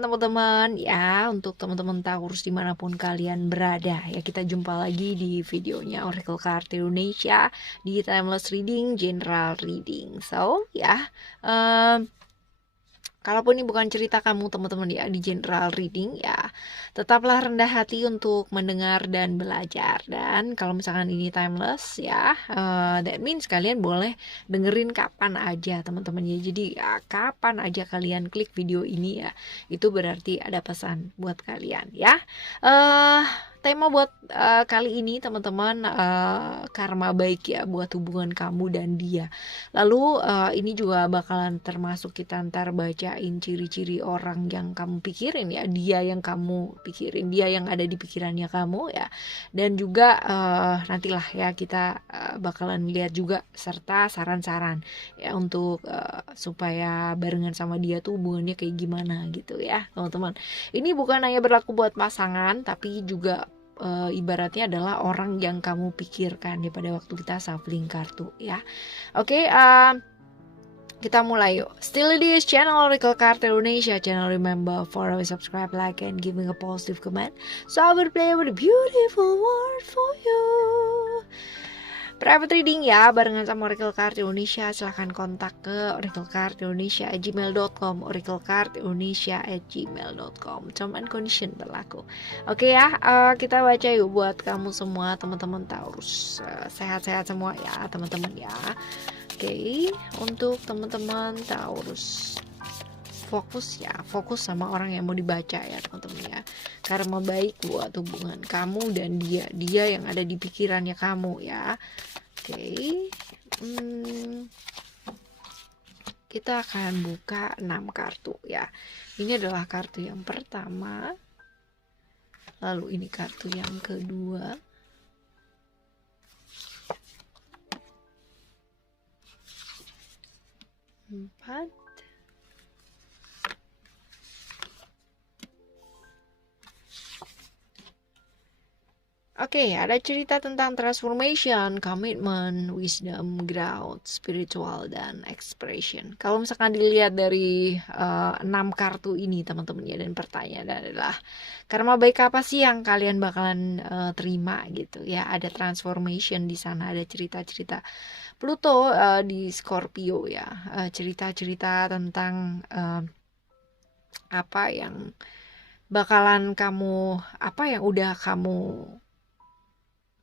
teman-teman ya, untuk teman-teman Taurus dimanapun kalian berada ya, kita jumpa lagi di videonya Oracle Card Indonesia di Timeless Reading, General Reading. So ya, kalaupun ini bukan cerita kamu teman-teman ya di general reading ya, tetaplah rendah hati untuk mendengar dan belajar. Dan kalau misalkan ini timeless ya, that means kalian boleh dengerin kapan aja teman-teman ya. Jadi ya, kapan aja kalian klik video ini ya, itu berarti ada pesan buat kalian ya. Tema buat kali ini teman-teman, karma baik ya buat hubungan kamu dan dia. Lalu ini juga bakalan termasuk kita ntar bacain ciri-ciri orang yang kamu pikirin ya, dia yang kamu pikirin, dia yang ada di pikirannya kamu ya. Dan juga nantilah ya kita bakalan lihat juga serta saran-saran ya untuk supaya barengan sama dia tuh hubungannya kayak gimana gitu ya teman-teman. Ini bukan hanya berlaku buat pasangan, tapi juga ibaratnya adalah orang yang kamu pikirkan ya pada waktu kita shuffling kartu ya. Oke, kita mulai yuk. Still it is channel Oracle Card Indonesia channel. Remember, follow, subscribe, like, and giving a positive comment. So I will play with a beautiful word for you. Private reading ya, barengan sama Oracle Card Indonesia. Silahkan kontak ke oraclecardindonesia@gmail.com, oraclecardindonesia@gmail.com. Term and condition berlaku. Oke ya, kita baca yuk buat kamu semua teman-teman Taurus. Sehat-sehat semua ya teman-teman ya. Oke, untuk teman-teman Taurus, fokus sama orang yang mau dibaca ya teman-teman ya. Karma baik buat hubungan kamu dan dia yang ada di pikirannya kamu ya. Oke, kita akan buka 6 kartu ya. Ini adalah kartu yang pertama, lalu ini kartu yang kedua, empat, Oke, ada cerita tentang transformation, commitment, wisdom, growth, spiritual, dan expression. Kalau misalkan dilihat dari 6 kartu ini teman-teman ya, dan pertanyaan adalah karma baik apa sih yang kalian bakalan terima gitu ya. Ada transformation di sana, ada cerita-cerita Pluto di Scorpio ya, cerita-cerita tentang apa yang bakalan kamu, apa yang udah kamu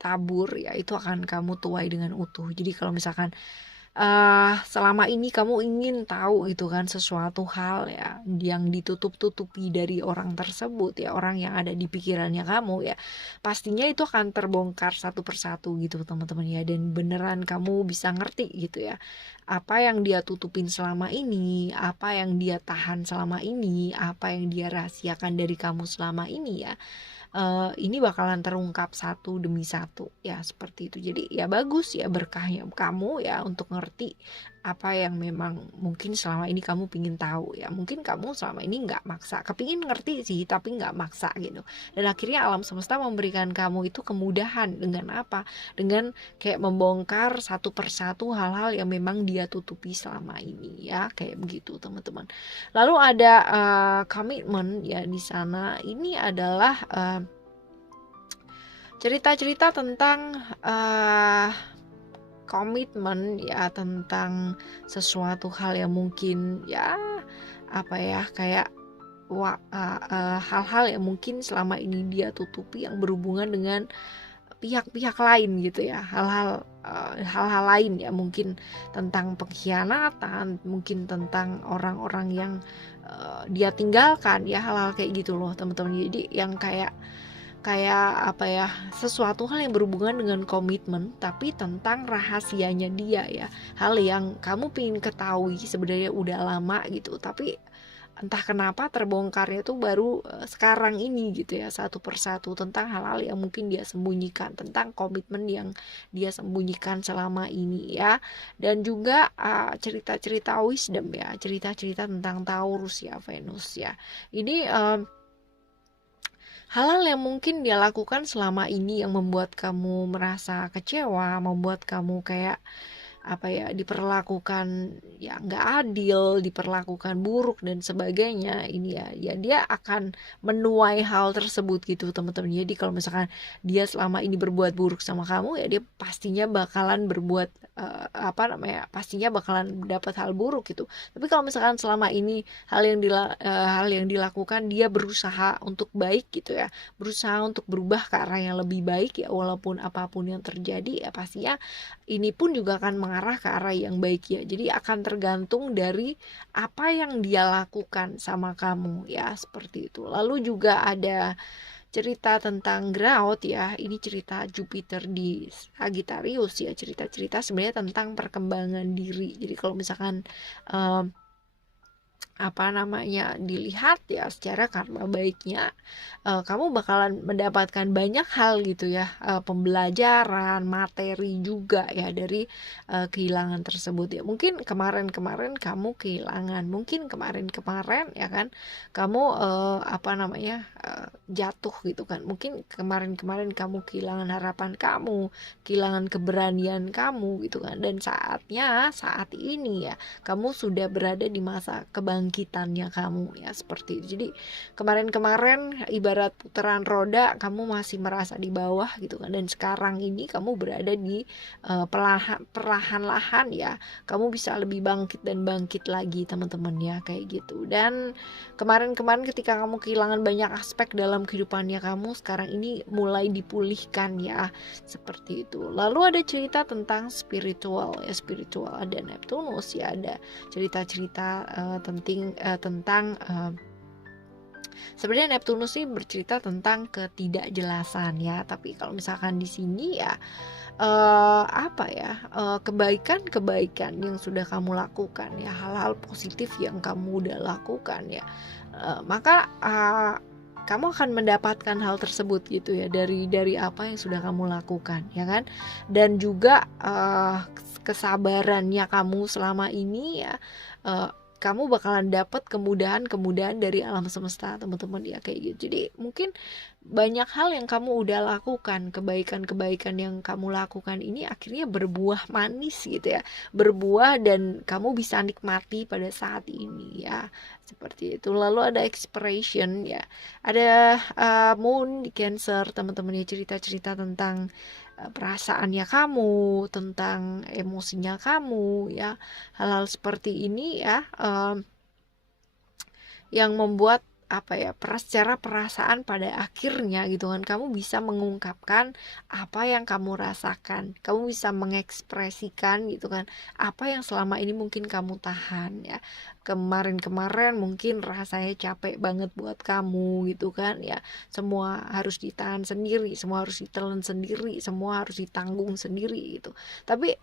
tabur ya, itu akan kamu tuai dengan utuh. Jadi kalau misalkan selama ini kamu ingin tahu itu kan sesuatu hal ya yang ditutup-tutupi dari orang tersebut ya, orang yang ada di pikirannya kamu ya, pastinya itu akan terbongkar satu persatu gitu teman-teman ya. Dan beneran kamu bisa ngerti gitu ya, apa yang dia tutupin selama ini, apa yang dia tahan selama ini, apa yang dia rahasiakan dari kamu selama ini ya. Ini bakalan terungkap satu demi satu ya, seperti itu. Jadi ya bagus ya, berkahnya kamu ya untuk ngerti apa yang memang mungkin selama ini kamu pingin tahu ya. Mungkin kamu selama ini nggak maksa, kepingin ngerti sih tapi nggak maksa gitu. Dan akhirnya alam semesta memberikan kamu itu kemudahan dengan apa? Dengan kayak membongkar satu persatu hal-hal yang memang dia tutupi selama ini ya, kayak begitu teman-teman. Lalu ada komitmen ya di sana. Ini adalah cerita-cerita tentang komitmen ya, tentang sesuatu hal yang mungkin ya apa ya, kayak hal-hal yang mungkin selama ini dia tutupi yang berhubungan dengan pihak-pihak lain gitu ya, hal-hal lain ya, mungkin tentang pengkhianatan, mungkin tentang orang-orang yang dia tinggalkan ya, hal-hal kayak gitu loh teman-teman. Jadi yang kayak apa ya, sesuatu hal yang berhubungan dengan komitmen tapi tentang rahasianya dia ya, hal yang kamu pengen ketahui sebenarnya udah lama gitu, tapi entah kenapa terbongkarnya tuh baru sekarang ini gitu ya, satu persatu, tentang hal-hal yang mungkin dia sembunyikan, tentang komitmen yang dia sembunyikan selama ini ya. Dan juga cerita-cerita wisdom ya, cerita-cerita tentang Taurus ya, Venus ya. Ini hal-hal yang mungkin dia lakukan selama ini yang membuat kamu merasa kecewa, membuat kamu kayak diperlakukan ya nggak adil, diperlakukan buruk dan sebagainya, ini ya dia akan menuai hal tersebut gitu teman-teman. Jadi kalau misalkan dia selama ini berbuat buruk sama kamu, ya dia pastinya bakalan berbuat pastinya bakalan dapat hal buruk gitu. Tapi kalau misalkan selama ini hal yang dilakukan dia berusaha untuk baik gitu ya, berusaha untuk berubah ke arah yang lebih baik ya, walaupun apapun yang terjadi ya pastinya ini pun juga akan mengarah ke arah yang baik ya. Jadi akan tergantung dari apa yang dia lakukan sama kamu ya, seperti itu. Lalu juga ada cerita tentang Grout ya, ini cerita Jupiter di Sagittarius ya, cerita-cerita sebenarnya tentang perkembangan diri. Jadi kalau misalkan dilihat ya secara karma baiknya, kamu bakalan mendapatkan banyak hal gitu ya, pembelajaran, materi juga ya dari kehilangan tersebut ya. Mungkin kemarin-kemarin kamu kehilangan, mungkin kemarin-kemarin ya kan kamu jatuh gitu kan. Mungkin kemarin-kemarin kamu kehilangan harapan kamu, kehilangan keberanian kamu gitu kan. Dan saat ini ya kamu sudah berada di masa kebangkitannya kamu ya, seperti itu. Jadi kemarin-kemarin ibarat putaran roda, kamu masih merasa di bawah gitu kan, dan sekarang ini kamu berada di perlahan-lahan ya kamu bisa lebih bangkit dan bangkit lagi teman-teman ya, kayak gitu. Dan kemarin-kemarin ketika kamu kehilangan banyak aspek dalam kehidupannya kamu, sekarang ini mulai dipulihkan ya, seperti itu. Lalu ada cerita tentang spiritual ya, spiritual ada Neptunus ya, ada cerita-cerita tentang sebenarnya Neptunus sih bercerita tentang ketidakjelasan ya, tapi kalau misalkan di sini ya kebaikan-kebaikan yang sudah kamu lakukan ya, hal-hal positif yang kamu udah lakukan ya, maka kamu akan mendapatkan hal tersebut gitu ya, dari apa yang sudah kamu lakukan ya kan. Dan juga kesabarannya kamu selama ini ya, kamu bakalan dapat kemudahan-kemudahan dari alam semesta teman-teman ya, kayak gitu. Jadi mungkin banyak hal yang kamu udah lakukan, kebaikan-kebaikan yang kamu lakukan ini akhirnya berbuah manis gitu ya, berbuah dan kamu bisa nikmati pada saat ini ya, seperti itu. Lalu ada expression ya, ada moon di Cancer teman-teman ya, cerita-cerita tentang perasaannya kamu, tentang emosinya kamu ya, hal-hal seperti ini ya, yang membuat secara perasaan pada akhirnya gitu kan kamu bisa mengungkapkan apa yang kamu rasakan, kamu bisa mengekspresikan gitu kan apa yang selama ini mungkin kamu tahan ya. Kemarin-kemarin mungkin rasanya capek banget buat kamu gitu kan ya, semua harus ditahan sendiri, semua harus ditelan sendiri, semua harus ditanggung sendiri gitu. Tapi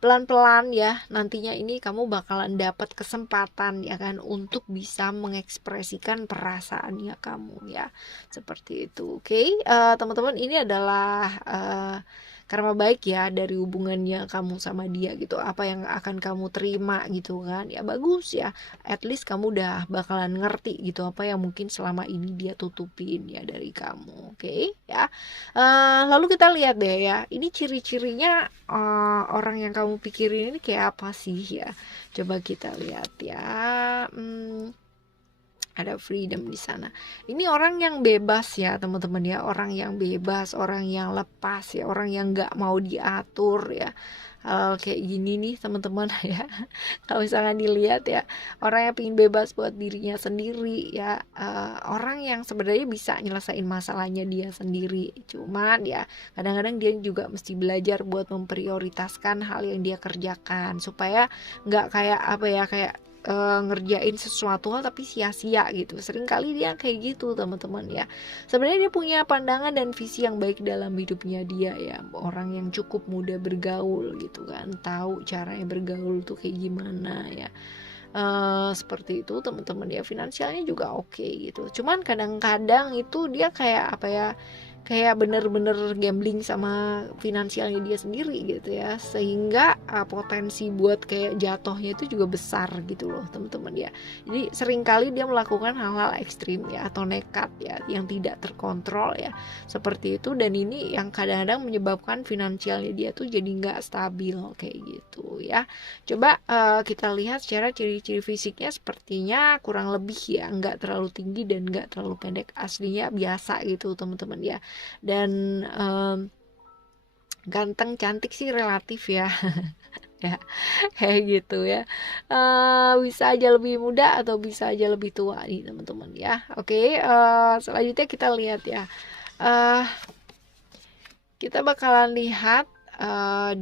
pelan-pelan ya nantinya ini kamu bakalan dapat kesempatan ya kan untuk bisa mengekspresikan perasaannya kamu ya, seperti itu. Oke, teman-teman, ini adalah karma baik ya dari hubungannya kamu sama dia gitu, apa yang akan kamu terima gitu kan ya, bagus ya, at least kamu udah bakalan ngerti gitu apa yang mungkin selama ini dia tutupin ya dari kamu. Oke ya. Lalu kita lihat deh ya, ini ciri-cirinya orang yang kamu pikirin ini kayak apa sih ya, coba kita lihat ya. Ada freedom di sana. Ini orang yang bebas ya teman-teman ya, orang yang bebas, orang yang lepas ya, orang yang nggak mau diatur ya. Hal kayak gini nih teman-teman ya. Kalau misalkan dilihat ya, orang yang pengen bebas buat dirinya sendiri ya, orang yang sebenarnya bisa nyelesain masalahnya dia sendiri. Cuman ya kadang-kadang dia juga mesti belajar buat memprioritaskan hal yang dia kerjakan supaya nggak kayak ngerjain sesuatu hal tapi sia-sia gitu. Seringkali dia kayak gitu teman-teman ya. Sebenarnya dia punya pandangan dan visi yang baik dalam hidupnya dia ya, orang yang cukup mudah bergaul gitu kan, tahu caranya bergaul tuh kayak gimana ya. Seperti itu teman-teman ya. Finansialnya juga oke gitu. Cuman kadang-kadang itu dia kayak kayak bener-bener gambling sama finansialnya dia sendiri gitu ya, sehingga potensi buat kayak jatuhnya itu juga besar gitu loh teman-teman ya. Jadi seringkali dia melakukan hal-hal ekstrim ya, atau nekat ya, yang tidak terkontrol ya, seperti itu. Dan ini yang kadang-kadang menyebabkan finansialnya dia tuh jadi nggak stabil kayak gitu ya. Coba kita lihat secara ciri-ciri fisiknya, sepertinya kurang lebih ya nggak terlalu tinggi dan nggak terlalu pendek, aslinya biasa gitu teman-teman ya. Dan ganteng cantik sih relatif ya. Ya kayak gitu ya. Bisa aja lebih muda atau bisa aja lebih tua nih teman-teman ya. Oke, selanjutnya kita lihat ya. uh, kita bakalan lihat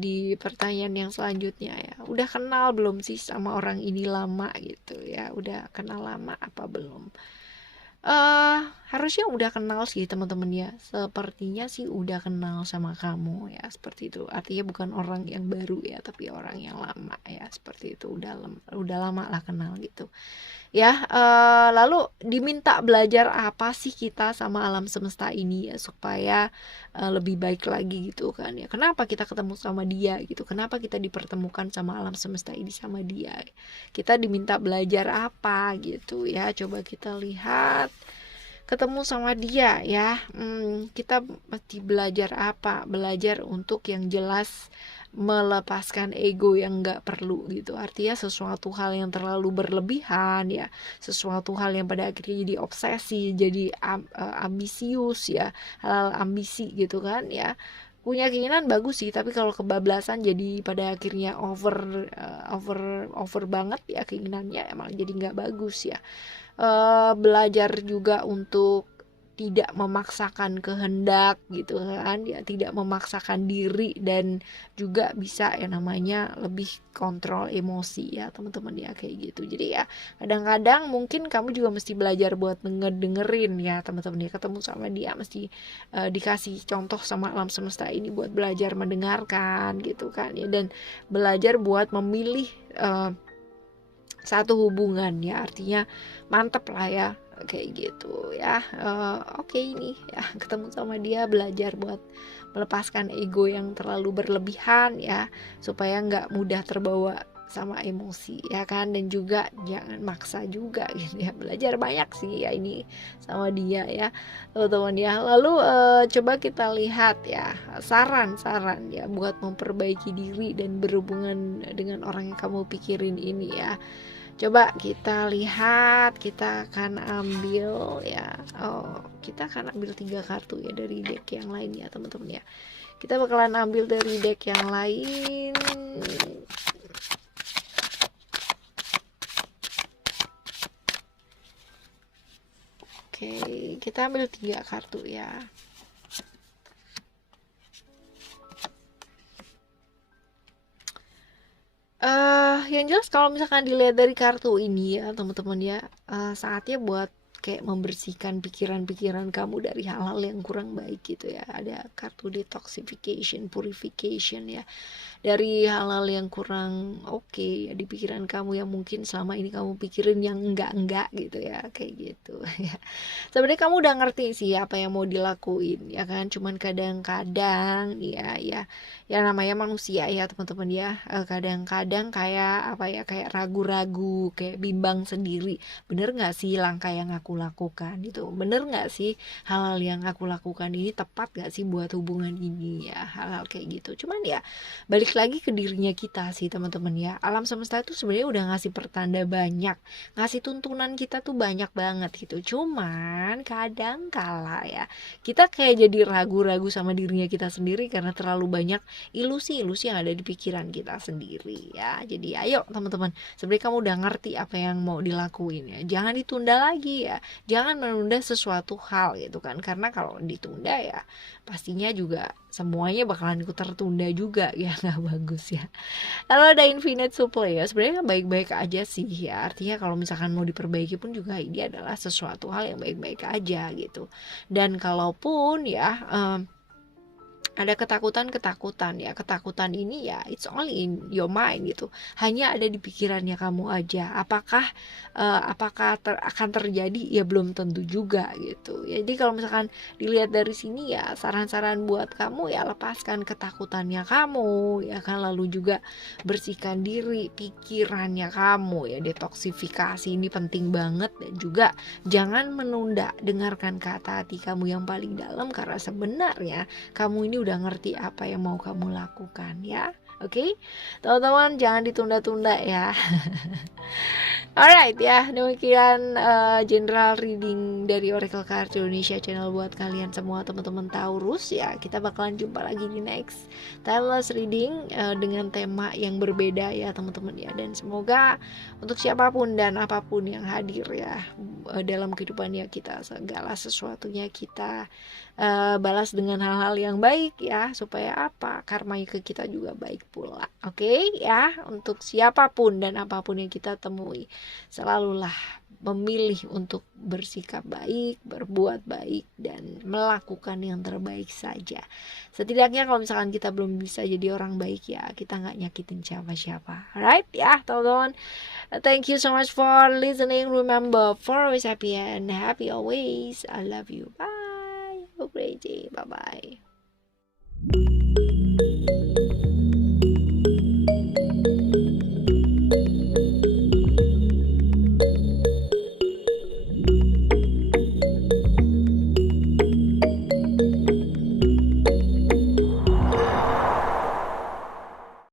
di pertanyaan yang selanjutnya ya. Udah kenal belum sih sama orang ini lama gitu ya? Udah kenal lama apa belum? Harusnya udah kenal sih teman-teman ya. Sepertinya sih udah kenal sama kamu ya, seperti itu. Artinya bukan orang yang baru ya, tapi orang yang lama ya, seperti itu. Udah lama lah kenal gitu. Ya, lalu diminta belajar apa sih kita sama alam semesta ini ya, supaya lebih baik lagi gitu kan ya. Kenapa kita ketemu sama dia gitu? Kenapa kita dipertemukan sama alam semesta ini sama dia? Kita diminta belajar apa gitu ya? Coba kita lihat. Ketemu sama dia ya, kita mesti belajar apa? Belajar untuk yang jelas melepaskan ego yang nggak perlu gitu. Artinya sesuatu hal yang terlalu berlebihan ya, sesuatu hal yang pada akhirnya jadi obsesi, jadi ambisius ya, hal ambisi gitu kan ya. Punya keinginan bagus sih, tapi kalau kebablasan jadi pada akhirnya over banget ya keinginannya, emang jadi nggak bagus ya. Belajar juga untuk tidak memaksakan kehendak gitu kan ya, tidak memaksakan diri, dan juga bisa ya namanya lebih kontrol emosi ya teman-teman ya, kayak gitu. Jadi ya kadang-kadang mungkin kamu juga mesti belajar buat dengerin ya teman-teman ya. Ketemu sama dia mesti dikasih contoh sama alam semesta ini buat belajar mendengarkan gitu kan ya, dan belajar buat memilih satu hubungan ya, artinya mantep lah ya kayak gitu ya. Oke, ini ya ketemu sama dia, belajar buat melepaskan ego yang terlalu berlebihan ya, supaya nggak mudah terbawa sama emosi ya kan, dan juga jangan maksa juga gitu ya. Belajar banyak sih ya ini sama dia ya teman-teman ya. Lalu coba kita lihat ya saran-saran ya buat memperbaiki diri dan berhubungan dengan orang yang kamu pikirin ini ya. Coba kita lihat, kita akan ambil ya. Kita akan ambil 3 kartu ya dari deck yang lain ya teman-teman ya. Kita bakalan ambil dari deck yang lain. Oke, kita ambil 3 kartu ya. Yang jelas kalau misalkan dilihat dari kartu ini ya teman-teman ya, saatnya buat kayak membersihkan pikiran-pikiran kamu dari hal-hal yang kurang baik gitu ya. Ada kartu detoxification, purification ya, dari hal-hal yang kurang oke ya di pikiran kamu, yang mungkin selama ini kamu pikirin yang enggak gitu ya, kayak gitu ya. Sebenarnya kamu udah ngerti sih apa yang mau dilakuin ya kan, cuman kadang-kadang ya namanya manusia ya teman-teman ya, kadang-kadang kayak apa ya, kayak ragu-ragu, kayak bimbang sendiri. Bener nggak sih langkah yang aku lakukan itu? Bener nggak sih hal-hal yang aku lakukan ini tepat nggak sih buat hubungan ini ya, hal-hal kayak gitu. Cuman ya balik lagi ke dirinya kita sih teman-teman ya. Alam semesta itu sebenarnya udah ngasih pertanda banyak, ngasih tuntunan kita tuh banyak banget gitu. Cuman kadang kala ya kita kayak jadi ragu-ragu sama dirinya kita sendiri karena terlalu banyak ilusi-ilusi yang ada di pikiran kita sendiri ya. Jadi ayo teman-teman, sebenarnya kamu udah ngerti apa yang mau dilakuin ya, jangan ditunda lagi ya, jangan menunda sesuatu hal gitu kan, karena kalau ditunda ya pastinya juga semuanya bakalan ikut tertunda juga ya, nggak bagus ya. Lalu ada infinite supply ya, sebenarnya baik-baik aja sih ya, artinya kalau misalkan mau diperbaiki pun juga ini adalah sesuatu hal yang baik-baik aja gitu. Dan kalaupun ya ada ketakutan ya, ketakutan ini ya it's only in your mind gitu, hanya ada di pikirannya kamu aja. Apakah akan terjadi, ya belum tentu juga gitu. Jadi kalau misalkan dilihat dari sini ya, saran-saran buat kamu ya, lepaskan ketakutannya kamu ya kan, lalu juga bersihkan diri pikirannya kamu ya, detoksifikasi ini penting banget. Dan juga jangan menunda, dengarkan kata hati kamu yang paling dalam, karena sebenarnya kamu ini udah ngerti apa yang mau kamu lakukan ya. Oke, teman-teman, jangan ditunda-tunda ya. Alright ya, demikian general reading dari Oracle Card Indonesia Channel buat kalian semua teman-teman Taurus ya. Kita bakalan jumpa lagi di next timeless reading dengan tema yang berbeda ya teman-teman ya. Dan semoga untuk siapapun dan apapun yang hadir ya dalam kehidupan ya kita, segala sesuatunya kita balas dengan hal-hal yang baik ya, supaya apa, karma ke kita juga baik pula. Oke ya, untuk siapapun dan apapun yang kita temui, selalulah memilih untuk bersikap baik, berbuat baik, dan melakukan yang terbaik saja. Setidaknya kalau misalkan kita belum bisa jadi orang baik ya, kita nggak nyakitin siapa-siapa. Alright ya teman-teman, thank you so much for listening. Remember, for always happy and happy always. I love you. Bye. Have a great day. Bye bye.